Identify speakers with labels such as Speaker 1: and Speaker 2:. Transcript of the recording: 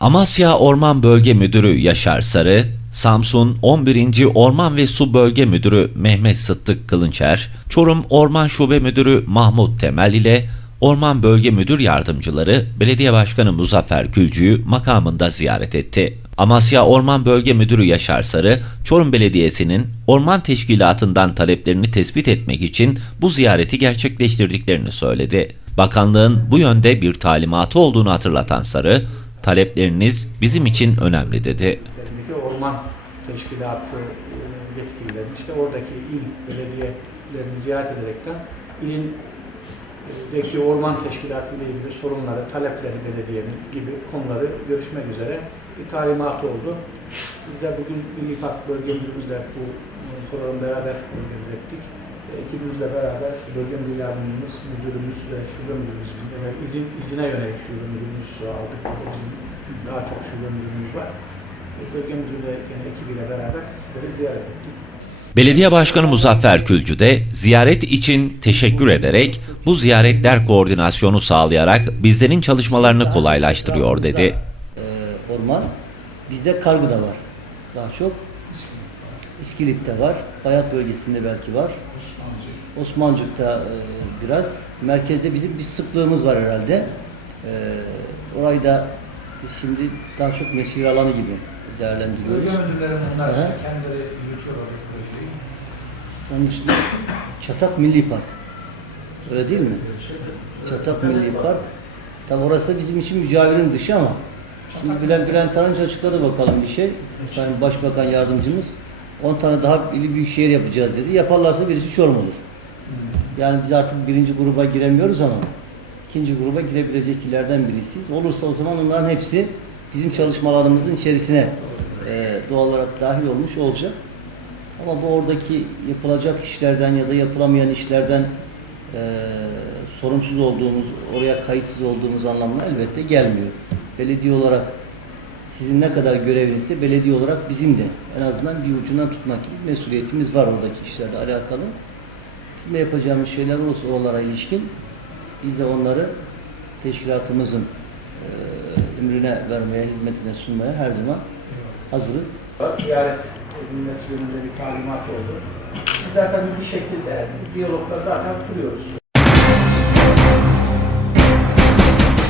Speaker 1: Amasya Orman Bölge Müdürü Yaşar Sarı, Samsun 11. Orman ve Su Bölge Müdürü Mehmet Sıddık Kılınçer, Çorum Orman Şube Müdürü Mahmut Temel ile Orman Bölge Müdür Yardımcıları Belediye Başkanı Muzaffer Külcü'yü makamında ziyaret etti. Amasya Orman Bölge Müdürü Yaşar Sarı, Çorum Belediyesi'nin orman teşkilatından taleplerini tespit etmek için bu ziyareti gerçekleştirdiklerini söyledi. Bakanlığın bu yönde bir talimatı olduğunu hatırlatan Sarı, talepleriniz bizim için önemli dedi.
Speaker 2: Orman teşkilatı e, yetkilileri işte oradaki il belediyelerini ziyaret ederekten ilin e, orman teşkilatı ile ilgili sorunları, talepleri belediyenin gibi konuları görüşmek üzere bir talimat oldu. Biz de bugün Milli Park bölgemizle bu programı beraber organize ettik. E, Ekibimizle beraber işte bölge müdür yardımcımız, müdürümüz ve şube müdürümüz, yani izin, izine yönelik şube müdürümüz aldık. Daha çok şube müdürümüz var. Bölge müdürü yani ekibiyle beraber sizleri ziyaret ettik.
Speaker 1: Belediye Başkanı Muzaffer Külcü de ziyaret için teşekkür ederek bu ziyaretler koordinasyonu sağlayarak bizlerin çalışmalarını kolaylaştırıyor dedi.
Speaker 3: Ee, orman. Bizde kargı da var. Daha çok. İskilip'te var. Bayat bölgesinde belki var. Osmancık'ta e, biraz. Merkezde bizim bir sıklığımız var herhalde. Ee, orayı da biz şimdi daha çok mesire alanı gibi değerlendiriyoruz.
Speaker 2: müdürlerim onlar
Speaker 3: işte
Speaker 2: kendileri yürütüyorlar bu projeyi.
Speaker 3: Onun dışında Çatak Milli Park. Öyle değil mi? Çatak Milli Park. Tabi orası da bizim için mücavirin dışı ama şimdi Bülent, Bülent Arınç açıkladı bakalım bir şey. Sayın Başbakan Yardımcımız 10 tane daha ili büyük şehir yapacağız dedi. Yaparlarsa birisi Çorum olur. Yani biz artık birinci gruba giremiyoruz ama ikinci gruba girebilecek illerden birisiyiz. Olursa o zaman onların hepsi bizim çalışmalarımızın içerisine e, doğal olarak dahil olmuş olacak. Ama bu oradaki yapılacak işlerden ya da yapılamayan işlerden e, sorumsuz olduğumuz, oraya kayıtsız olduğumuz anlamına elbette gelmiyor. Belediye olarak sizin ne kadar görevinizse belediye olarak bizim de en azından bir ucundan tutmak gibi mesuliyetimiz var oradaki işlerle alakalı. Bizim de yapacağımız şeyler olursa oralara ilişkin biz de onları teşkilatımızın e, emrine vermeye, hizmetine sunmaya her zaman hazırız.
Speaker 2: Ziyaret edilmesi yönünde bir talimat oldu. Biz zaten bir şekilde diyalogla zaten kuruyoruz.